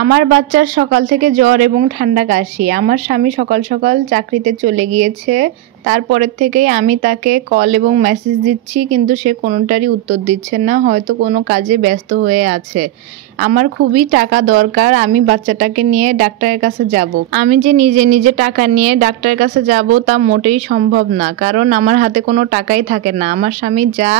আমার বাচ্চার সকাল থেকে জ্বর এবং ঠান্ডা কাশি। আমার স্বামী সকাল সকাল চাকরিতে চলে গিয়েছে। তারপরের থেকেই আমি তাকে কল এবং মেসেজ দিচ্ছি, কিন্তু সে কোনোটারই উত্তর দিচ্ছে না, হয়তো কোনো কাজে ব্যস্ত হয়ে আছে। আমার খুবই টাকা দরকার, আমি বাচ্চাটাকে নিয়ে ডাক্তারের কাছে যাব। আমি যে নিজে নিজে টাকা নিয়ে ডাক্তারের কাছে যাব তা মোটেই সম্ভব না, কারণ আমার হাতে কোনো টাকাই থাকে না। আমার স্বামী যা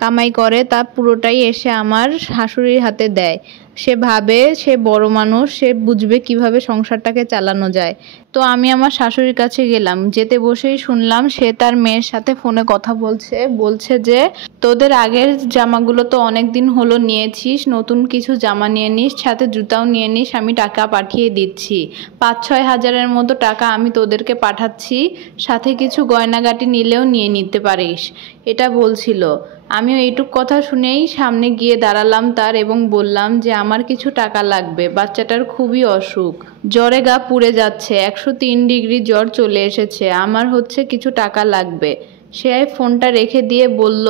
কামাই করে তা পুরোটাই এসে আমার শাশুড়ির হাতে দেয়। সে ভাবে সে বড় মানুষ, সে বুঝবে কিভাবে সংসারটাকে চালানো যায়। তো আমি আমার শাশুড়ির কাছে গেলাম, যেতে বসেই শুনলাম সে তার মেয়ের সাথে ফোনে কথা বলছে যে তোদের আগের জামাগুলো তো অনেক দিন হলো নিয়েছিস, নতুন কিছু জামা নিয়ে নিস, সাথে জুতাও নিয়ে নিস, আমি টাকা পাঠিয়ে দিচ্ছি। 5-6 হাজারের মতো টাকা আমি তোদেরকে পাঠাচ্ছি, সাথে কিছু গয়নাগাটি নিলেও নিয়ে নিতে পারিস, এটা বলছিল। আমিও এইটুক কথা শুনেই সামনে গিয়ে দাঁড়ালাম তার এবং বললাম যে আমার কিছু টাকা লাগবে, বাচ্চাটার খুবই অসুখ, জ্বরে গা পুড়ে যাচ্ছে, 103 ডিগ্রি জ্বর চলে এসেছে, আমার কিছু টাকা লাগবে। সে ফোনটা রেখে দিয়ে বলল,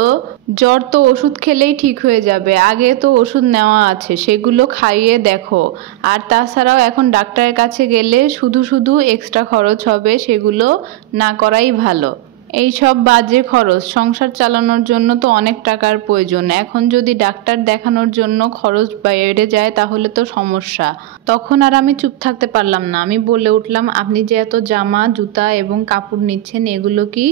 জ্বর তো ওষুধ খেলেই ঠিক হয়ে যাবে, আগে তো ওষুধ নেওয়া আছে, সেগুলো খাইয়ে দেখো। আর তাছাড়াও এখন ডাক্তারের কাছে গেলে শুধু শুধু এক্সট্রা খরচ হবে, সেগুলো না করাই ভালো। এই সব বাজে খরচ, সংসার চালানোর জন্য তো অনেক টাকার প্রয়োজন, এখন যদি ডাক্তার দেখানোর জন্য খরচ বেড়ে যায় তাহলে তো সমস্যা। তখন আর আমি চুপ থাকতে পারলাম না, আমি বলে উঠলাম, আপনি যে এত জামা জুতা এবং কাপড় নিচ্ছেন, এগুলো কি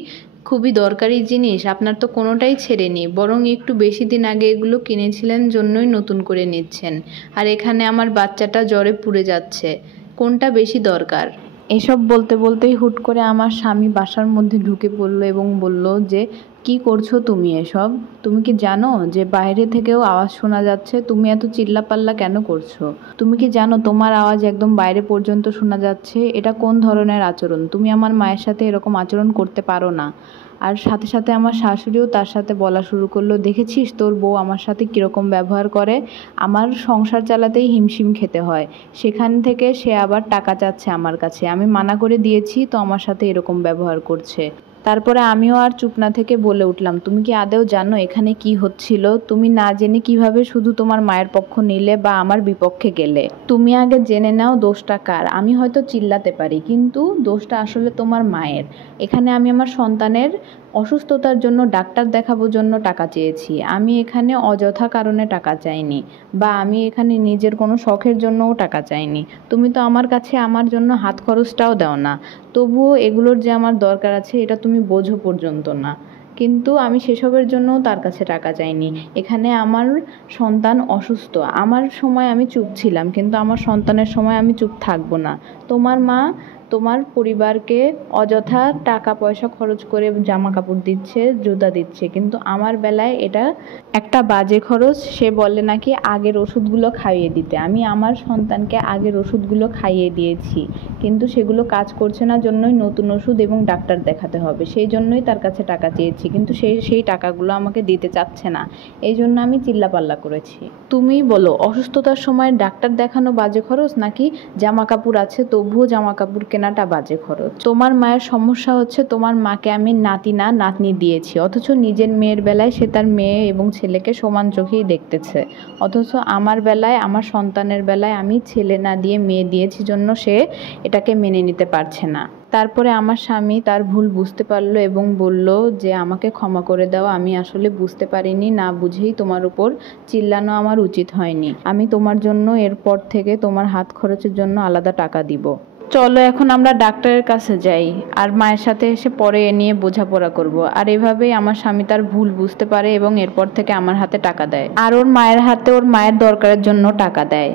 খুবই দরকারি জিনিস? আপনার তো কোনোটাই ছেড়েনি, বরং একটু বেশি দিন আগে এগুলো কিনেছিলেন জন্যই নতুন করে নিচ্ছেন। আর এখানে আমার বাচ্চাটা জ্বরে পুড়ে যাচ্ছে, কোনটা বেশি দরকার? এসব বলতে বলতেই হুট করে আমার স্বামী বাসার মধ্যে ঢুকে পড়লো এবং বলল যে, কি করছো তুমি এসব? তুমি কি জানো যে বাইরে থেকেও আওয়াজ শোনা যাচ্ছে? তুমি এত চিল্লাপাল্লা কেন করছো? তুমি কি জানো তোমার আওয়াজ একদম বাইরে পর্যন্ত শোনা যাচ্ছে? এটা কোন ধরনের আচরণ? তুমি আমার মায়ের সাথে এরকম আচরণ করতে পারো না। আর সাথে সাথে আমার শাশুড়িও তার সাথে বলা শুরু করলো, দেখেছিস তোর বউ আমার সাথে কীরকম ব্যবহার করে, আমার সংসার চালাতেই হিমশিম খেতে হয়, সেখান থেকে সে আবার টাকা চাচ্ছে আমার কাছে, আমি মানা করে দিয়েছি তো আমার সাথে এরকম ব্যবহার করছে। তারপরে আমিও আর চুপ না থেকে বলে উঠলাম, তুমি কি আদৌ জানো এখানে কি হচ্ছিল? তুমি না জেনে কিভাবে শুধু তোমার মায়ের পক্ষ নিলে বা আমার বিপক্ষে গেলে? তুমি আগে জেনে নাও দোষটা কার। আমি হয়তো চিল্লাতে পারি, কিন্তু দোষটা আসলে তোমার মায়ের। এখানে আমি আমার সন্তানের অসুস্থতার জন্য ডাক্তার দেখানোর জন্য টাকা চেয়েছি, আমি এখানে অযথা কারণে টাকা চাইনি, বা আমি এখানে নিজের কোনো শখের জন্যও টাকা চাইনি। তুমি তো আমার কাছে আমার জন্য হাত খরচটাও দাও না, তবুও এগুলোর যে আমার দরকার আছে এটা তুমি বোঝো পর্যন্ত না। কিন্তু আমি সেসবের জন্যও তার কাছে টাকা চাইনি। এখানে আমার সন্তান অসুস্থ, আমার সময় আমি চুপ ছিলাম, কিন্তু আমার সন্তানের সময় আমি চুপ থাকবো না। তোমার মা তোমার পরিবারকে অযথা টাকা পয়সা খরচ করে জামা কাপড় দিচ্ছে, জুতা দিচ্ছে, কিন্তু আমার বেলায় এটা একটা বাজে খরচ। সে বলে নাকি আগের ওষুধগুলো খাইয়ে দিতে, আমি আমার সন্তানকে আগের ওষুধগুলো খাইয়ে দিয়েছি, কিন্তু সেগুলো কাজ করছে না জন্যই নতুন ওষুধ এবং ডাক্তার দেখাতে হবে, সেই জন্যই তার কাছে টাকা চেয়েছি, কিন্তু সেই টাকাগুলো আমাকে দিতে চাচ্ছে না, এই জন্য আমি চিল্লাপাল্লা করেছি। তুমি বলো, অসুস্থতার সময় ডাক্তার দেখানো বাজে খরচ, নাকি জামা কাপড় আছে তবুও জামা কাপড় কেনাটা বাজে খরচ? তোমার মায়ের সমস্যা হচ্ছে তোমার মাকে আমি নাতি না নাতনি দিয়েছি, অথচ নিজের মেয়ের বেলায় সে তার মেয়ে এবং ছেলেকে সমান চোখেই দেখতেছে, অথচ আমার বেলায় আমার সন্তানের বেলায় আমি ছেলে না দিয়ে মেয়ে দিয়েছি জন্য সে এটাকে মেনে নিতে পারছে না। তারপরে আমার স্বামী তার ভুল বুঝতে পারলো এবং বলল যে, আমাকে ক্ষমা করে দাও, আমি আসলে বুঝতে পারিনি, না বুঝেই তোমার উপর চিল্লানো আমার উচিত হয়নি, আমি তোমার জন্য এরপর থেকে তোমার হাত খরচের জন্য আলাদা টাকা দিব। চলো এখন আমরা ডাক্তারের কাছে যাই, আর মায়ের সাথে এসে পরে এ নিয়ে বোঝাপড়া করব। আর এভাবেই আমার স্বামী তার ভুল বুঝতে পারে এবং এরপর থেকে আমার হাতে টাকা দেয়, আর ওর মায়ের হাতে ওর মায়ের দরকারের জন্য টাকা দেয়।